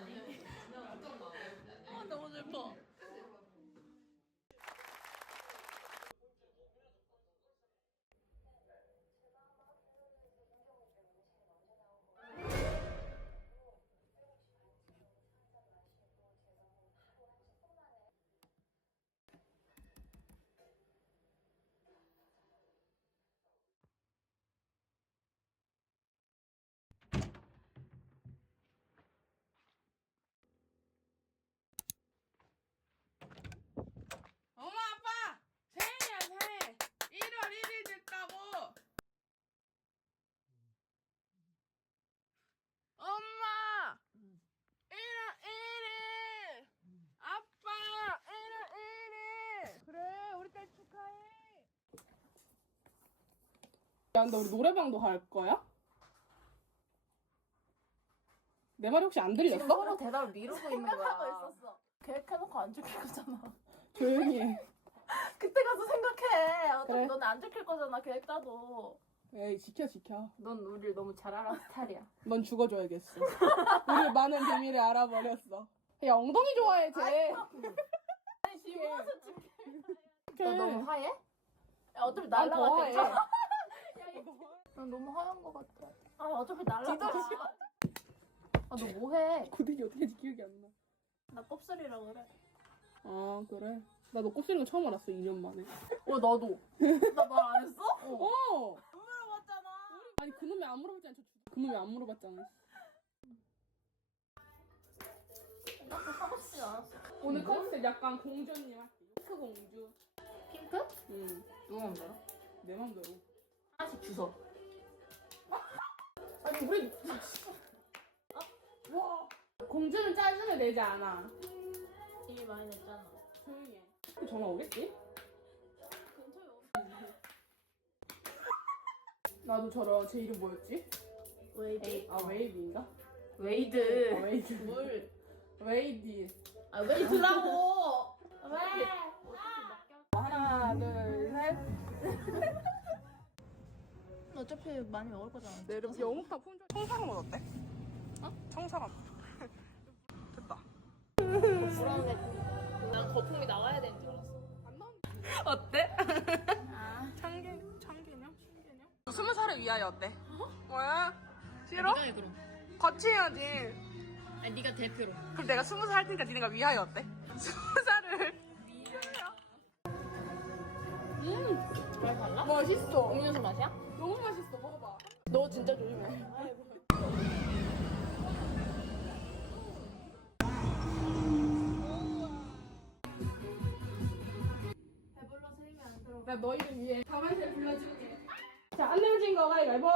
funny. 야, 근데 우리 노래방도 갈 거야? 내 말이 혹시 안 지금 들렸어? 서로 대답을 미루고 있는 거야. 생각하고 있었어. 계획해놓고 안 지킬 거잖아. 조용히 해. 그때 가서 생각해. 어차피 그래. 너네 안 지킬 거잖아. 계획 짜도. 에이, 지켜, 지켜. 넌 우리를 너무 잘 알아는 스타일이야. 넌 죽어줘야겠어. 우리 많은 비밀을 알아버렸어. 야, 엉덩이 좋아해, 쟤. 아니 집에서 지킬. 어떡해. 너 너무 하얘? 야, 어차피 난더 하얘. 날라갔겠잖아. 난 너무 하얀 거 같아. 아 어차피 날라가. 아너 뭐해? 고데기 어떻게 하지 기억이 안 나. 나 곱슬이라 그래. 아, 그래? 나 너 곱슬인 거 처음 알았어, 2년 만에. 어 나도. 나 말 안 했어? 어. 어! 물어봤잖아. 아니, 그놈이 안 물어봤잖아. 저, 그놈이 안 물어봤잖아. 나도 않았어. 오늘 컨셉 약간 공주 언니 할게. 핑크 공주. 핑크? 응. 누가 맘대로? 내 맘대로. 하나씩 주워. 아니, 우리. 와. 공주는 짜증을 내지 않아. 이미 많이 냈잖아. 조용히 해. 그 전화 오겠지? 근처에 나도 저런 제 이름 뭐였지? 웨이드. 아 웨이비인가? 아, 웨이드. 웨이드. 물. 웨이디. 아 웨이드라고. 왜? 하나, 둘, 셋. 어차피 많이 먹을 거잖아. 내려. 영국탑 혼자. 청사람 어때? 어? 청사람. 됐다. 부러운데 난 거품이 나와야 되는 줄 알았어. 안 나온다. 어때? 참개, 참개념? 신개념? 스무 살을 위하여 어때? 뭐야? 싫어? 해 그럼. 같이 해야지. 아니 네가 대표로. 그럼 내가 스무 살 할 테니까 니네가 위하여 어때? 스무 살을 위하여. 음, 말 달라? 맛있어. 음료수 맛이야? 너 진짜 조심해. 배불러서 힘이 안 들어. 나 너희를 위해 가만히 불러줄게. 자, 안 내어진 거 가위바위보.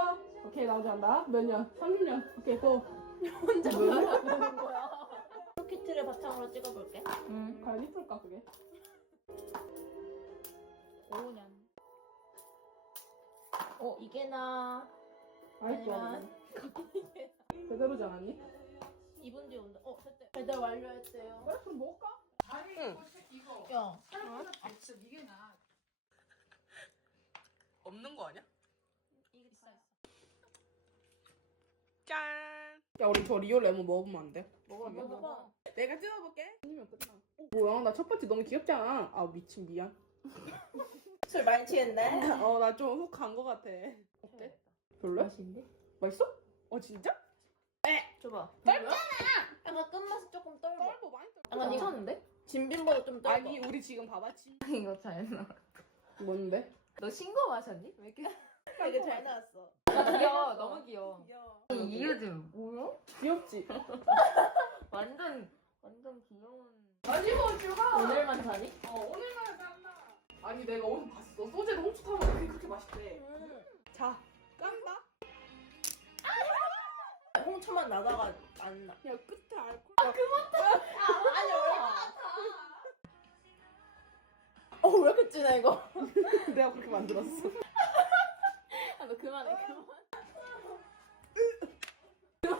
오케이, 나 먼저 한다. 몇 년? 30년. 오케이, 고. 혼자 말하는 거야. 키트를 바탕으로 찍어볼게. 응. 과연 이쁠까, 그게? 5년. 어 이게 나 아이고. 아니면 제대로 지 않았니? 2분 뒤에 온다. 어 됐대. 배달 완료했대요. 그래, 그럼 먹을까? 응. 야. 없는 거 아니야? 이게 있어 있어. 짠. 야, 우리 저 리오 레몬 먹으면 안 돼? 먹어 먹어봐. 내가 찍어볼게. 아니면 끝나. 어, 뭐야, 나 첫 번째 너무 귀엽잖아. 아, 미친, 미안. 술 많이 취했네. 어, 나 좀 훅 간 거 같아. 어때? 별로야? 맛있는데? 맛있어? 어, 진짜? 줘봐. 짧잖아! 약간 끝맛이 조금 떨고. 떨고 많이 떨고. 약간 괜찮은데? 진빈보다 좀 떨고. 아니, 우리 지금 봐봐. 진... 이거 잘 나. 뭔데? 너 신고 마셨니? 왜 이렇게? 되게 잘 나왔어. 귀여워. 너무 귀여워. 귀여워. 이유즘 뭐야? 귀엽지? 완전 완전 귀여운. 아니고, 슈가! 오늘만 사니? 어, 오늘만 깐다. 아니, 내가 어디서 봤어. 홍초 타면 그게 그렇게 맛있대. 자, 깐다? 홍초만 나다가 안 나. 야, 끝에 알콜. 아니 얼마? 어왜 이렇게 진해 이거? 내가 그렇게 만들었어. 아, 너 그만해 그만.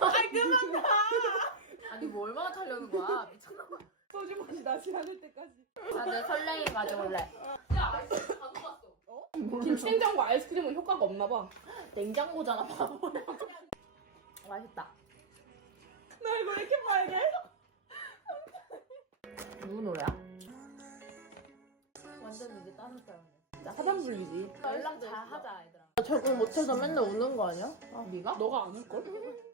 아이, 그만! 아니 뭐 얼마나 타려는 거야? 미쳤나 봐. 소주 맛이 나지 않을 때까지. 다들 설레임 가져올래. 야 아이스크림 가져갔어. 김치냉장고 아이스크림은 효과가 없나 봐. 냉장고잖아 바보. 맛있다. 나 이거 왜 이렇게 빨개? 누구 노래야? 완전 이제 다른 사람이야. 나 사단 불리지. 연락 잘 하자 얘들아. 적응 못해서 맨날 우는 거 아니야? 아 네가? 너가 안 올걸?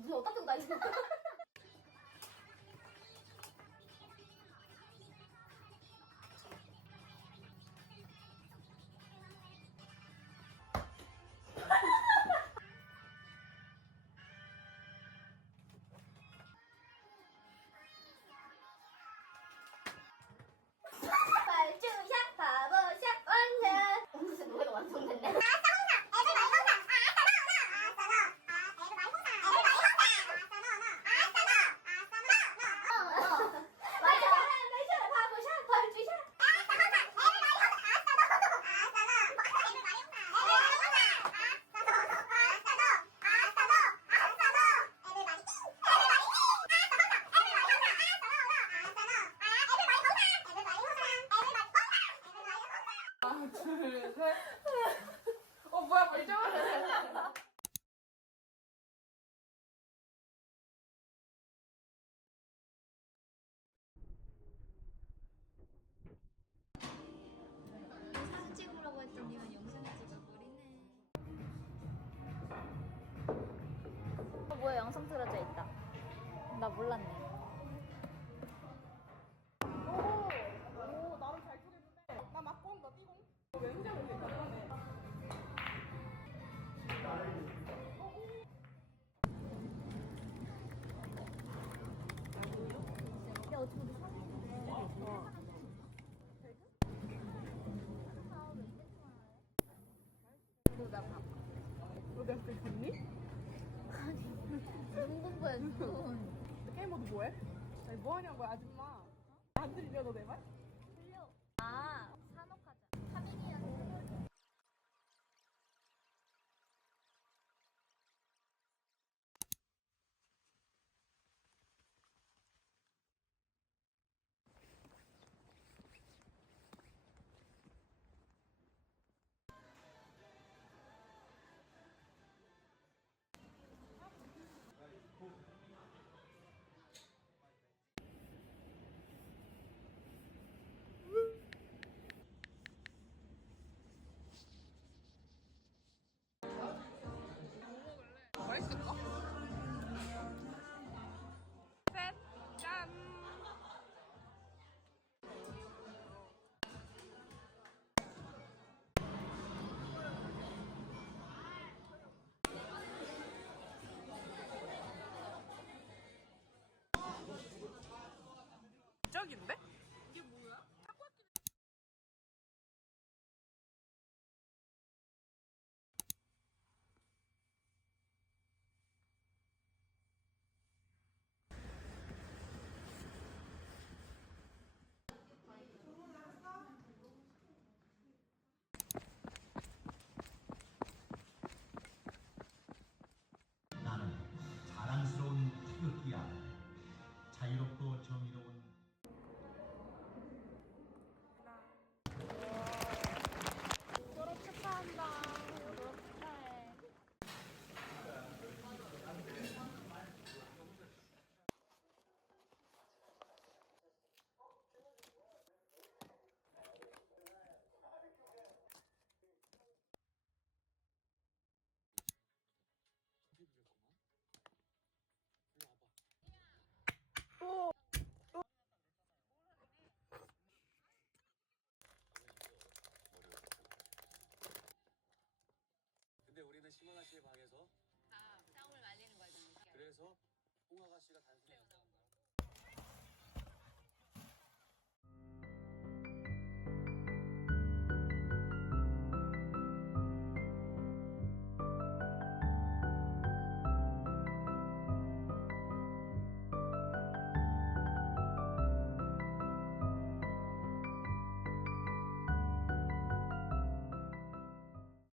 무슨 어따 뜨고 다니는 거야? 뭐야 영상 틀어져 있다. 나 몰랐네. 뭐해? 아니 뭐하냐고 아줌마 안 들려 너 내 말? 대박인데? 홍아가 씨가 닮은